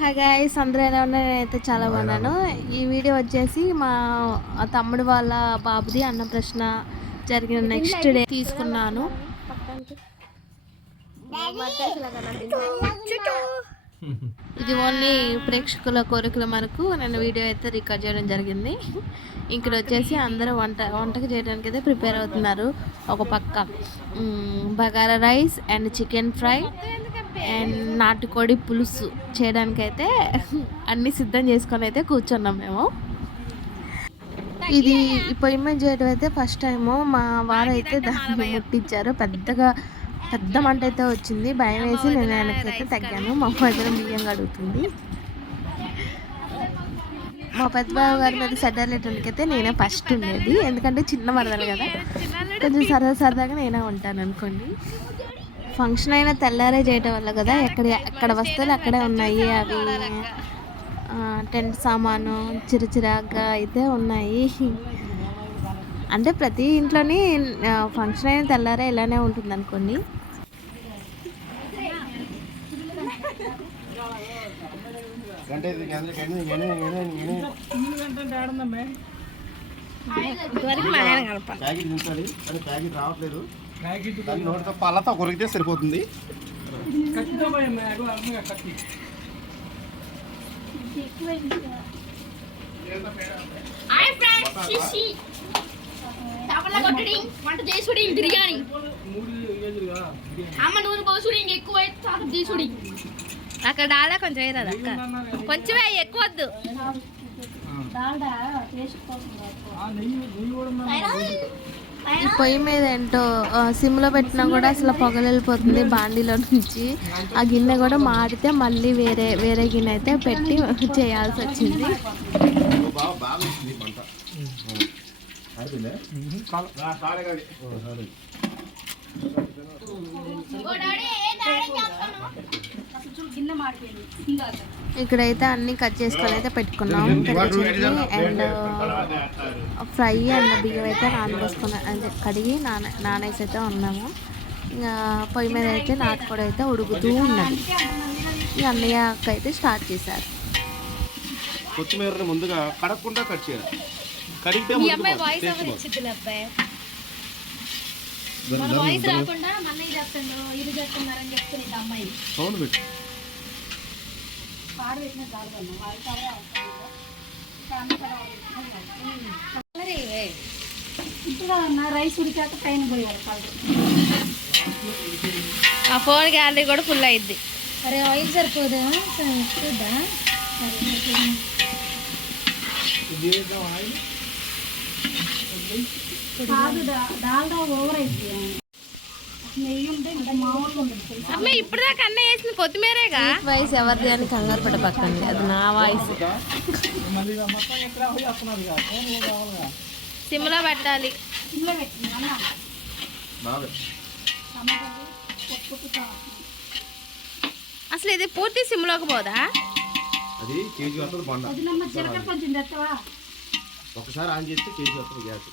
Hi guys, అందరూ ఎలా ఉన్నారు? నేనైతే చాలా బాగున్నాను. ఈ వీడియో వచ్చేసి మా తమ్ముడు వాళ్ళ బాబుది అన్నప్రశ్న జరిగిన నెక్స్ట్ డే తీసుకున్నాను. ఇది ఓన్లీ ప్రేక్షకుల కోరికల మనకు నేను వీడియో అయితే రికార్డ్ చేయడం జరిగింది. ఇక్కడ వచ్చేసి అందరూ వంటకు చేయడానికి అయితే ప్రిపేర్ అవుతున్నారు. ఒక పక్క bagara rice and chicken fry and నాటుకోడి పులుసు చేయడానికైతే అన్నీ సిద్ధం చేసుకొని అయితే కూర్చున్నాం మేము. ఇది పొయ్యి మీద చేయడం అయితే ఫస్ట్ టైము. మా వారైతే దాన్ని ముట్టించారు. పెద్ద మంట అయితే వచ్చింది. భయం వేసి నేను వెనకైతే తగ్గాను. మా వదిన బియ్యం కడుగుతుంది. మా పెద్దబాబు గారి మీద సెటర్లేటర్లకైతే నేనే ఫస్ట్ ఉండేది. ఎందుకంటే చిన్న మరదలు కదా, కొంచెం సరదాగా నేనే ఉంటాను అనుకోండి. ఫంక్షన్ అయినా తెల్లారే చేయటం వల్ల కదా ఎక్కడ వస్తువులు అక్కడే ఉన్నాయి. అవి టెంట్ సామాను చిరచిరాగా అయితే ఉన్నాయి. అంటే ప్రతి ఇంట్లోని ఫంక్షన్ అయిన తెల్లారే ఇలానే ఉంటుంది అనుకోండి. పళ్ళతో కొరికితే సరిపోతుంది. వంట చేసుడి బిర్యానీ అమ్మ నూనె పోసుడి ఎక్కువ తీసుడి. అక్కడ డాల్డా కొంచెం వేయరాదు అక్క, కొంచెమే ఎక్కువ వద్దు. ఈ పొయ్యి మీద ఏంటో సిమ్లో పెట్టినా కూడా అసలు పొగలు వెళ్ళిపోతుంది బాండీలో నుంచి. ఆ గిన్నె కూడా మాడితే మళ్ళీ వేరే గిన్నె అయితే పెట్టి చేయాల్సి వచ్చింది. ఇక్కడైతే అన్ని కట్ చేసుకొని అయితే పెట్టుకున్నాం. అండ్ ఫ్రై అండ్ బియ్యం అయితే నానబోసుకున్నాం, అంటే కడిగి నానేసి అయితే ఉన్నాము. ఇంకా పొయ్యి మీద అయితే నాటుకోడి అయితే ఉడుకుతూ ఉన్నది. ఈ అన్నయ్య అక్క అయితే స్టార్ట్ చేశారు. కొత్తిమీరని ముందుగా కడగకుండా కట్ చేయాలి. కడిగితే సౌండ్ పెట్టు. రైస్ ఉడికాక పైన పోయాలి. ఆ ఫోన్ గ్యాలరీ కూడా ఫుల్ అయింది. అరే ఆయిల్ సరిపోదా? చూద్దా అమ్మ ఇప్పుడు దాకా అన్న వేసిన కొత్తిమీరేగా. వాయిస్ ఎవరిది అని కంగారు పడపక్కండి, అది నా వాయిస్. సిమ్లో పెట్టాలి. అసలు ఇది పూర్తి సిమ్లోకి పోదా? అది కేజీ వస్తుంది బండ. ఒకసారి ఆన్ చేస్తే కేజీ వస్తుంది గ్యాస్.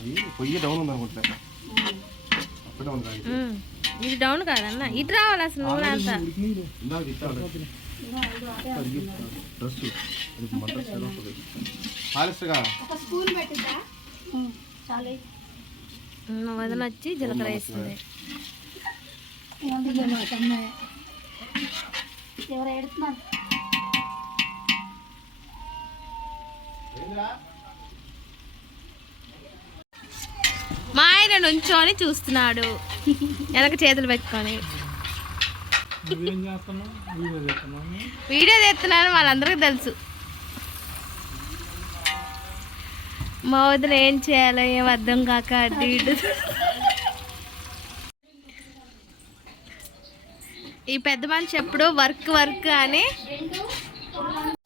అది పొయ్యి డౌన్ ఉంది అనుకుంటా. ఇది డౌన్ కాదన్న, ఇటు రావాలి అసలు నూనె అంతా. వదన వచ్చి జీలకర్ర వేస్తుంది. మా ఆయన నుంచోని చూస్తున్నాడు వెనక చేతులు పెట్టుకొని. వీడియో చేస్తున్నాను, వాళ్ళందరికీ తెలుసు. మా వదిన ఏం చేయాలో ఏం అర్థం కాక అడ్డు ఇటు. ఈ పెద్ద మనిషి ఎప్పుడు వర్క్ అని.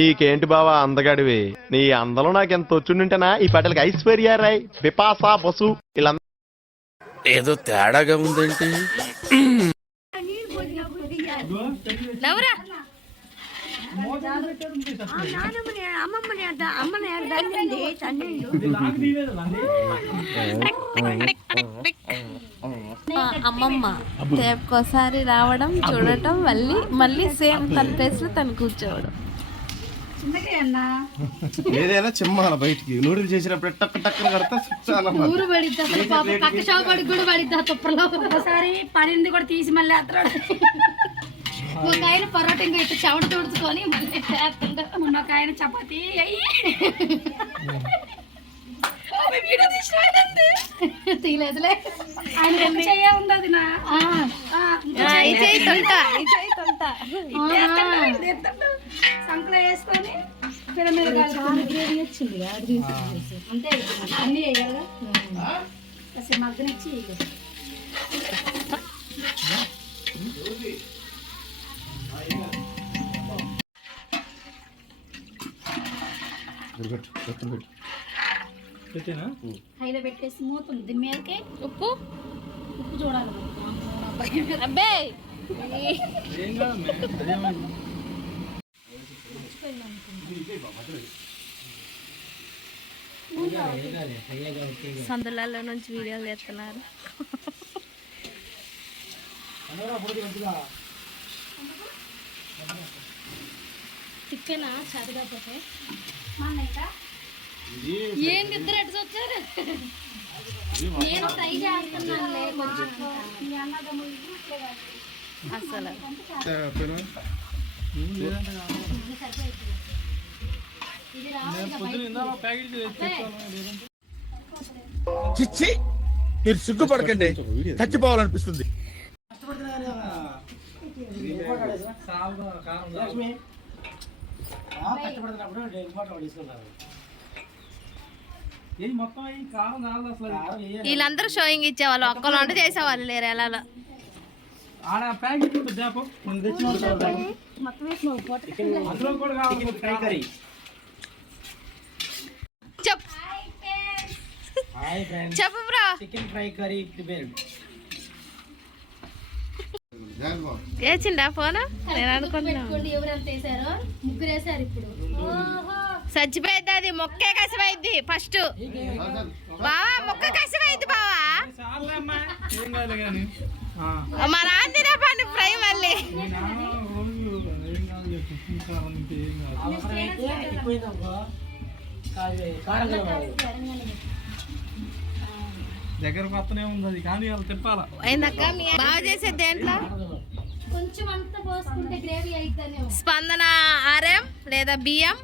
నీకేంటి బావా అందగాడివి, నీ అందలో నాకు ఎంత వచ్చుంటేనా ఈ పాటలకి ఐశ్వర్య రాయ్, బిపాసా బసు ఇలా ఏదో తేడాగా ఉందేంటి. నవ్వురా. అమ్మమ్మ ఒకసారి రావడం చూడటం మళ్ళీ సేమ్ తన ప్లేస్ లో తను కూర్చోవడం. ఏదైనా చిమ్మాల బయటికి నూడిల్స్ చేసినప్పుడు టక్ టక్కన కడతా చాలా ఊరు పడిద్ది అసలు పాప పక్క షాప్ పడి కూడా పడిద్ది ఆ తుప్పలో. ఒకసారి పడింది కూడా తీసి మళ్ళీ అత్తరాడు. ఒక ఆయన పరోటా ఇంకా ఇట్లా చెవడ తుడుచుకొని మళ్ళీ మొన్న ఒక ఆయన చపాతి అయ్యి వీడియో తీయలేదులే. ఆయన చెయ్య ఉంది అది నా సంకలో వేసుకొని పిరమిడ్ గ్రేవీ వచ్చింది అంతే. అన్నీ వేయాలి అసలు మగ్గనిచ్చి హైలో పెట్టేసి మూతుంది దీని మీదకి ఉప్పు చూడాలి. అబ్బే సందులలో నుంచి వీడియోలు చేస్తున్నారు. చికెనా చదివకపోతే ఏంటి ఇద్దరు ఎటు వచ్చారు? నేను ట్రై చేస్తున్నానులే అసలు చిచ్చి మీరు సిగ్గుపడకండి, చచ్చిపోవాలనిపిస్తుంది. వీళ్ళందరూ షోయింగ్ ఇచ్చేవాళ్ళు, ఒక్కళ్ళు వంట చేసేవాళ్ళు లేరు. ఎలా చెప్పు bro. Chicken fry curry prepared. వేసిండా ఫోన్? నేను అనుకుంటున్నా ఎవరెంత వేసారో ముగ్గురు వేసారు. ఇప్పుడు చచ్చిపోయింది అది, మొక్కే కసిపోయింది ఫస్ట్. బావా మొక్క కసిపోయింది బావా. మా నాన్న తినే పండు ఫ్రై మళ్ళీ. దగ్గర పక్కనే ఉంది అది, కానీ వాళ్ళు తిప్పాల. బాగా చేసేది దేంట్లో కొంచెం అంతా పోసుకుంటే గ్రేవీ అయితేనే స్పందన ఆర్ఎం లేదా బియ్యం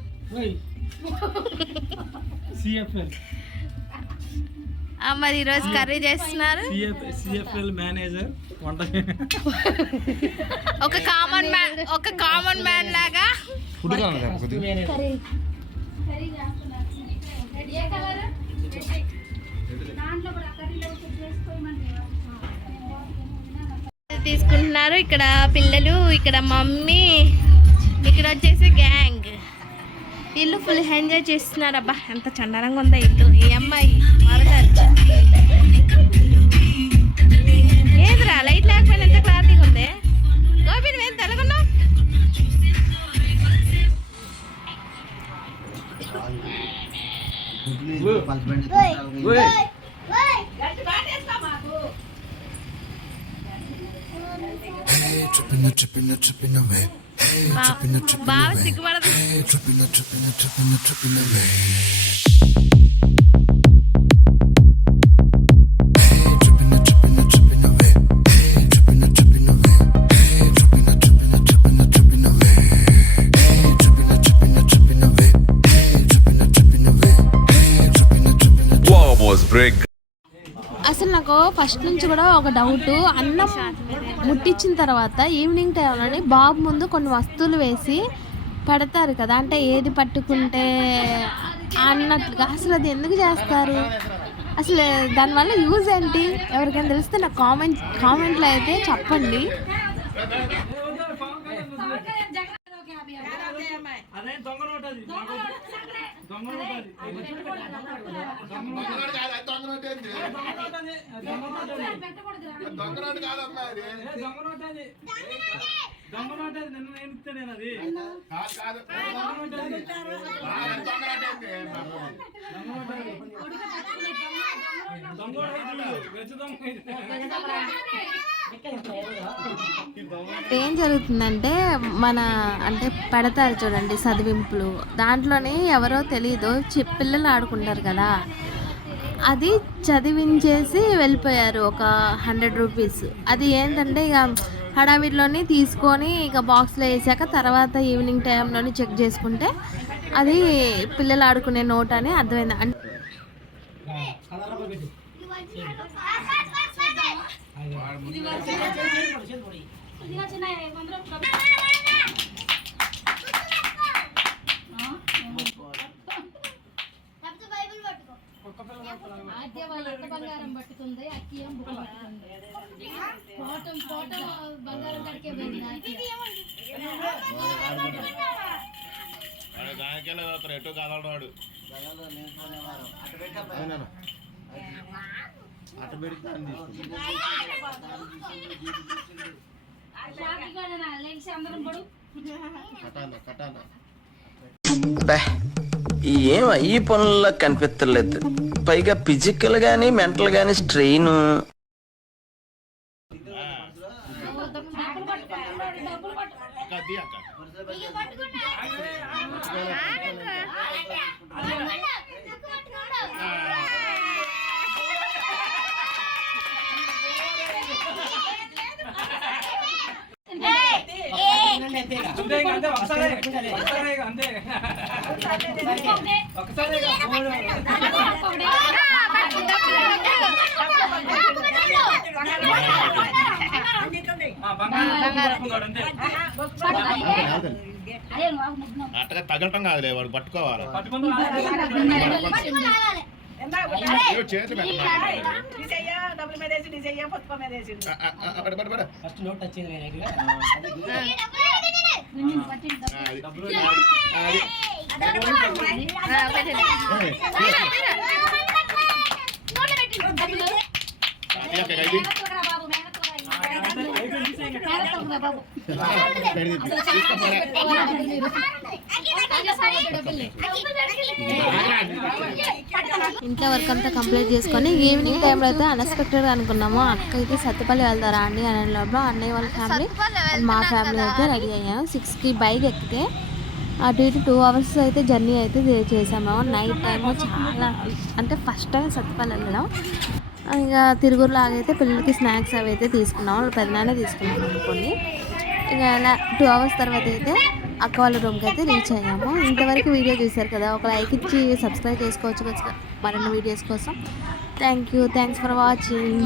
మరి ఈరోజు కర్రీ చేస్తున్నారు. సిఎఫ్ఎల్ మేనేజర్ వంట ఒక కామన్ మ్యాన్ లాగా ఏ కలర్ దాంట్లో కూడా కర్రీలో చేసుకోమంటే తీసుకుంటున్నారు. ఇక్కడ పిల్లలు, ఇక్కడ మమ్మీ, ఇక్కడ వచ్చేసి గ్యాంగ్. ఇల్లు ఫుల్ ఎంజాయ్ చేస్తున్నారు. అబ్బా ఎంత చండాలంగా ఉందా ఇల్లు. ఈ అమ్మాయి ఏదిరా లైట్ లేకపోయినా ఎంత క్లారిటీగా ఉంది. గోపి నువ్వేం తెలుగున్నావు? బాగా సిగ్గుపడదు. అసలు నాకు ఫస్ట్ నుంచి కూడా ఒక డౌట్. అన్నం ముట్టించిన తర్వాత ఈవినింగ్ టైంలోని బాబు ముందు కొన్ని వస్తువులు వేసి పెడతారు కదా, అంటే ఏది పట్టుకుంటే అన్నట్లుగా. అసలు అది ఎందుకు చేస్తారు? అసలు దానివల్ల యూజ్ ఏంటి? ఎవరికైనా తెలిస్తే నాకు కామెంట్లో అయితే చెప్పండి. ఏం జరుగుతుందంటే మన అంటే పెడతారు చూడండి చదివింపులు, దాంట్లోనే ఎవరో తెలీదు పిల్లలు ఆడుకుంటారు కదా, అది చదివించేసి వెళ్ళిపోయారు ఒక 100 రూపీస్. అది ఏంటంటే ఇక హడావిడిలోని తీసుకొని ఇక బాక్స్లో వేసాక తర్వాత ఈవినింగ్ టైంలోని చెక్ చేసుకుంటే అది పిల్లలు ఆడుకునే నోట్ అని అర్థమైంది. అంటే బంగారం పట్టుకుంది, అక్కి ఏం బుక్ పట్టుకుంది. ఫోటో బంగారం కడికే పోయింది. ఎటు కదలరాడు అటు పెడితే ఏం ఈ పనుల్లో కనిపించలేదు. పైగా ఫిజికల్ గానీ మెంటల్ గానీ స్ట్రెయిన్. అట్టగా తగలటం కాదులే, వాడు పట్టుకోవాలి. చేతులు ఇంట్లో వర్క్ అంతా కంప్లీట్ చేసుకొని ఈవినింగ్ టైంలో అయితే అన్ఎక్స్పెక్టెడ్గా అనుకున్నాము అక్క అయితే సత్తుపల్లి వెళ్తారా అండి అనే లోపల అన్నయ్య వాళ్ళ ఫ్యామిలీ మా ఫ్యామిలీ అయితే రెడీ అయ్యాము. 6కి బైక్ ఎక్కితే అటు ఇటు 2 అవర్స్ అయితే జర్నీ అయితే చేసాము. నైట్ టైము చాలా అంటే ఫస్ట్ టైం సత్తుపల్లి వెళ్ళడం. ఇక తిరుగురులో ఆగైతే పిల్లలకి స్నాక్స్ అవి అయితే తీసుకున్నాము, పెద్దనానే తీసుకున్నాము అనుకోండి. ఇక అలా 2 అవర్స్ తర్వాత అయితే అక్క వాళ్ళ రూమ్కి అయితే రీచ్ అయ్యాము. ఇంతవరకు వీడియో చూశారు కదా, ఒక లైక్ ఇచ్చి సబ్స్క్రైబ్ చేసుకోవచ్చు మరిన్ని వీడియోస్ కోసం. Thanks for watching.